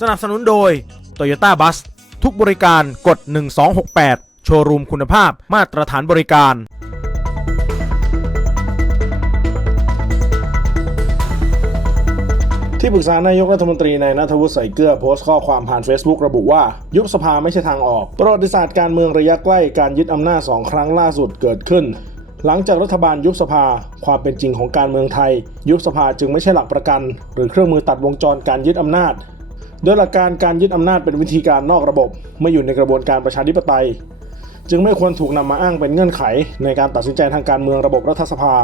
สนับสนุนโดย Toyota Bus ทุกบริการกด 1268 โชว์รูมคุณภาพมาตรฐานบริการ ที่ปรึกษานายกรัฐมนตรีนายนัทวุฒิใส่เกลือโพสต์ข้อความผ่าน Facebook ระบุว่า ยุบสภาไม่ใช่ทางออก ประวัติศาสตร์การเมืองระยะใกล้การยึดอำนาจสองครั้งล่าสุดเกิดขึ้นหลังจากรัฐบาลยุบสภา ความเป็นจริงของการเมืองไทย ยุบสภาจึงไม่ใช่หลักประกัน หรือเครื่องมือตัดวงจรการยึดอำนาจ โดยหลักการการยึดอำนาจเป็นวิธีการนอกระบบ ไม่อยู่ในกระบวนการประชาธิปไตย จึงไม่ควรถูกนำมาอ้างเป็นเงื่อนไข ในการตัดสินใจทางการเมืองระบบรัฐสภา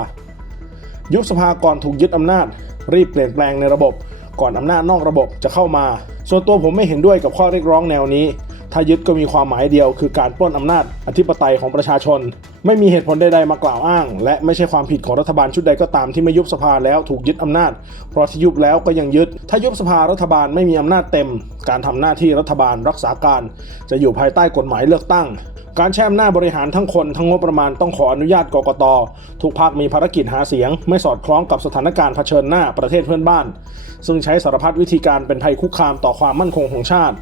ยุบสภาก่อนถูกยึดอำนาจ รีบเปลี่ยนแปลงในระบบ ก่อนอำนาจนอกระบบจะเข้ามา ส่วนตัวผมไม่เห็นด้วยกับข้อเรียกร้องแนวนี้ ถ้ายึดก็มีความหมายเดียว คือการปล้นอำนาจอธิปไตยของประชาชน ไม่มีเหตุผลใดๆมากล่าวอ้าง และไม่ใช่ความผิดของรัฐบาลชุดใดก็ตามที่ไม่ยุบสภาแล้วถูกยึดอำนาจ เพราะที่ยุบแล้วก็ยังยึด ถ้ายุบสภารัฐบาลไม่มีอำนาจเต็ม การทำหน้าที่รัฐบาลรักษาการ จะอยู่ภายใต้กฎหมายเลือกตั้งการแช่อำนาจบริหารทั้งคนทั้งงบประมาณต้องขออนุญาตกกต ทุกภาคมีภารกิจหาเสียง ไม่สอดคล้องกับสถานการณ์เผชิญหน้าประเทศเพื่อนบ้าน ซึ่งใช้สารพัดวิธีการเป็นภัยคุกคามต่อความมั่นคงของชาติ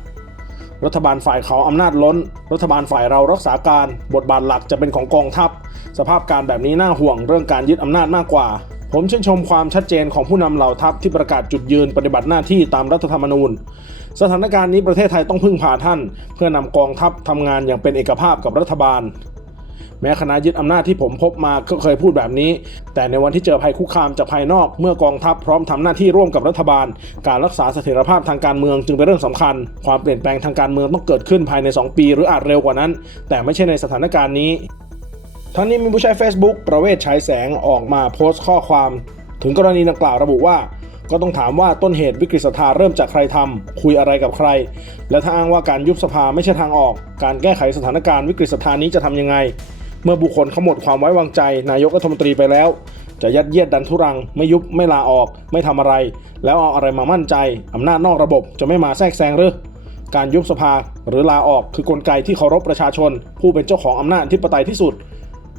รัฐบาลฝ่ายเขาอำนาจล้น รัฐบาลฝ่ายเรารักษาการ บทบาทหลักจะเป็นของกองทัพ สภาพการแบบนี้น่าห่วงเรื่องการยึดอำนาจมากกว่า ผมชื่นชมความชัดเจนของผู้นำเหล่าทัพที่ประกาศจุดยืนปฏิบัติหน้าที่ตามรัฐธรรมนูญ สถานการณ์นี้ประเทศไทยต้องพึ่งพาท่าน เพื่อนำกองทัพทำงานอย่างเป็นเอกภาพกับรัฐบาล แม้คณะยึดอำนาจที่ผมพบมาก็เคยพูดแบบนี้ แต่ในวันที่เจอภัยคุกคามจากภายนอก เมื่อกองทัพพร้อมทำหน้าที่ร่วมกับรัฐบาล การรักษาเสถียรภาพทางการเมืองจึงเป็นเรื่องสำคัญ ความเปลี่ยนแปลงทางการเมืองต้องเกิดขึ้นภายใน 2 ปี หรืออาจเร็วกว่านั้น แต่ไม่ใช่ในสถานการณ์นี้ ทั้งนี้มีผู้ใช้ Facebook ประเวศฉายแสงออกมาโพสต์ข้อความ ถึงกรณีดังกล่าวระบุว่า ก็ต้องถามว่าต้นเหตุวิกฤตศรัทธาเริ่มจากใครทำคุยอะไรกับใคร และถ้าอ้างว่าการยุบสภาไม่ใช่ทางออก การแก้ไขสถานการณ์วิกฤตศรัทธานี้จะทำยังไง เมื่อบุคคลเขาหมดความไว้วางใจ นายกรัฐมนตรีไปแล้ว จะยัดเยียดดันทุรัง ไม่ยุบไม่ลาออก ไม่ทำอะไร แล้วเอาอะไรมามั่นใจอำนาจนอกระบบจะไม่มาแทรกแซงหรือการยุบสภาหรือลาออกคือกลไกที่เคารพประชาชน ผู้เป็นเจ้าของอำนาจที่ปไตยที่สุด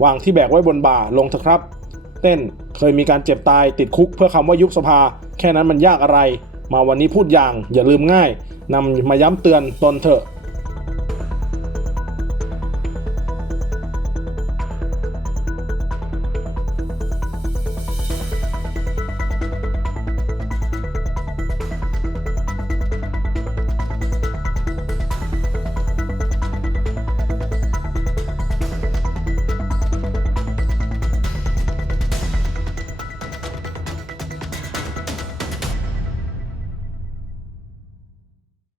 วางที่แบกไว้บนบ่าลงเถอะครับ เต้นเคยมีการเจ็บตายติดคุกเพื่อคำว่ายุบสภา แค่นั้นมันยากอะไร มาวันนี้พูดอย่างอย่าลืมง่ายนำมาย้ำเตือนตนเถอะ